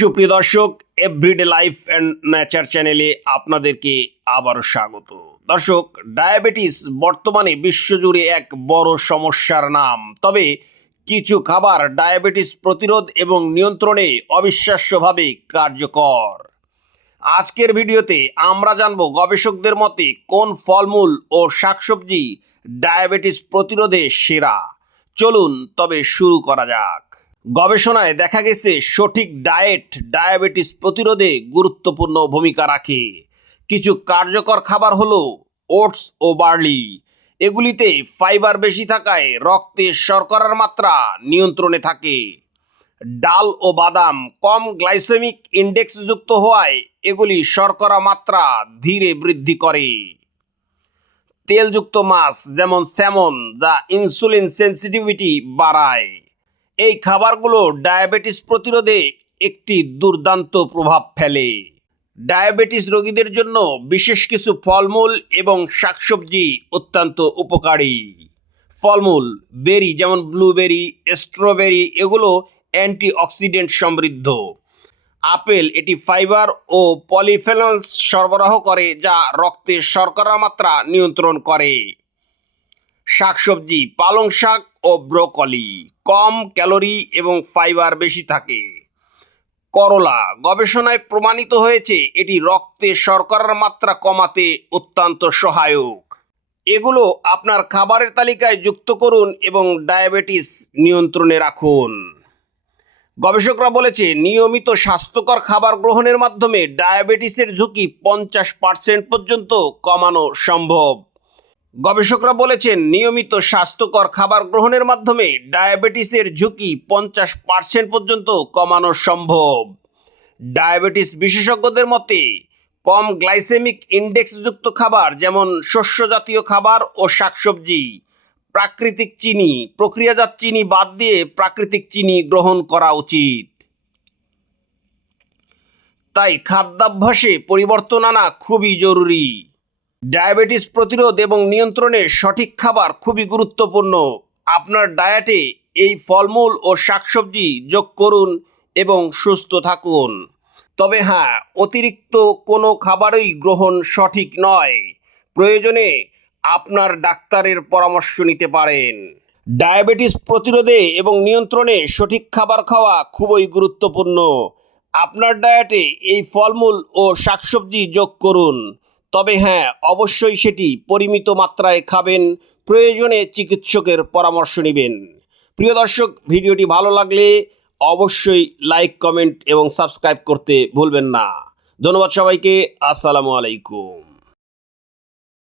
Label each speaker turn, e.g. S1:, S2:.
S1: সুপ্রিয় দর্শক everyday life and nature চ্যানেলে আপনাদেরকে আবারও স্বাগত। দর্শক ডায়াবেটিস বর্তমানে বিশ্বজুড়ে এক বড় সমস্যার নাম। তবে কিছু খাবার ডায়াবেটিস প্রতিরোধ এবং নিয়ন্ত্রণে অবিশ্বাস্যভাবে কার্যকর। আজকের ভিডিওতে আমরা জানব গবেষকদের মতে কোন ফলমূল ও শাকসবজি ডায়াবেটিস প্রতিরোধে সেরা। চলুন তবে শুরু করা যাক। গবেষণায় দেখা গেছে সঠিক ডায়েট, ডায়াবেটিস প্রতিরোধে গুরুত্বপূর্ণ ভূমিকা রাখে। কিছু কার্যকর খাবার হলো ওটস ও বার্লি। এগুলিতে ফাইবার বেশি থাকায় রক্তে শর্করার মাত্রা নিয়ন্ত্রণে থাকে। ডাল ও বাদাম কম গ্লাইসেমিক ইন্ডেক্স যুক্ত হওয়ায় এগুলি শর্করা মাত্রা ধীরে বৃদ্ধি করে। তেলযুক্ত মাছ যেমন স্যামন, যা ইনসুলিন সেন্সিটিভিটি বাড়ায়। এই খাবারগুলো ডায়াবেটিস প্রতিরোধে একটি দুর্দান্ত প্রভাব ফেলে। ডায়াবেটিস রোগীদের জন্য বিশেষ কিছু ফলমূল এবং শাকসবজি অত্যন্ত উপকারী। ফলমূল, বেরি যেমন ব্লুবেরি, স্ট্রবেরি এগুলো অ্যান্টিঅক্সিডেন্ট সমৃদ্ধ। আপেল, এটি ফাইবার ও পলিফেনলস সরবরাহ করে যা রক্তে শর্করা মাত্রা নিয়ন্ত্রণ করে। শাকসবজি, পালং শাক ও ব্রোকলি। কম ক্যালোরি এবং ফাইবার বেশি থাকে। করলা গবেষণায় প্রমাণিত হয়েছে, এটি রক্তে শর্করার মাত্রা কমাতে অত্যন্ত সহায়ক। এগুলো আপনার খাবারের তালিকায় যুক্ত করুন এবং ডায়াবেটিস নিয়ন্ত্রণে রাখুন। গবেষকরা বলেছে, নিয়মিত স্বাস্থ্যকর খাবার গ্রহণের মাধ্যমে ডায়াবেটিসের ঝুঁকি পঞ্চাশ পার্সেন্ট পর্যন্ত কমানো সম্ভব। গবেষকরা বলেছেন, নিয়মিত স্বাস্থ্যকর খাবার গ্রহণের মাধ্যমে ডায়াবেটিসের ঝুঁকি পঞ্চাশ পার্সেন্ট পর্যন্ত কমানো সম্ভব। ডায়াবেটিস বিশেষজ্ঞদের মতে, কম গ্লাইসেমিক ইন্ডেক্সযুক্ত খাবার যেমন শস্যজাতীয় খাবার ও শাকসবজি, প্রাকৃতিক চিনি, প্রক্রিয়াজাত চিনি বাদ দিয়ে প্রাকৃতিক চিনি গ্রহণ করা উচিত। তাই খাদ্যাভ্যাসে পরিবর্তন আনা খুবই জরুরি। ডায়াবেটিস প্রতিরোধ এবং নিয়ন্ত্রণে সঠিক খাবার খুবই গুরুত্বপূর্ণ। আপনার ডায়েটে এই ফলমূল ও শাকসবজি যোগ করুন এবং সুস্থ থাকুন। তবে হ্যাঁ অতিরিক্ত কোনো খাবারই গ্রহণ সঠিক নয়। প্রয়োজনে আপনার ডাক্তারের পরামর্শ নিতে পারেন। ডায়াবেটিস প্রতিরোধে এবং নিয়ন্ত্রণে সঠিক খাবার খাওয়া খুবই গুরুত্বপূর্ণ। আপনার ডায়েটে এই ফলমূল ও শাকসবজি যোগ করুন। তবে হ্যাঁ অবশ্যই সেটি পরিমিত মাত্রায় খাবেন, প্রয়োজনে চিকিৎসকের পরামর্শ নেবেন। প্রিয় দর্শক, ভিডিওটি ভালো লাগলে অবশ্যই লাইক, কমেন্ট এবং সাবস্ক্রাইব করতে ভুলবেন না। ধন্যবাদ সবাইকে, আসসালামু আলাইকুম।